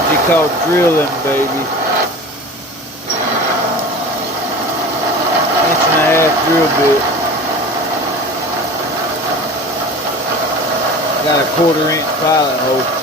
what you call drilling, baby. Inch and a half drill bit. Got a 1/4 inch pilot hole.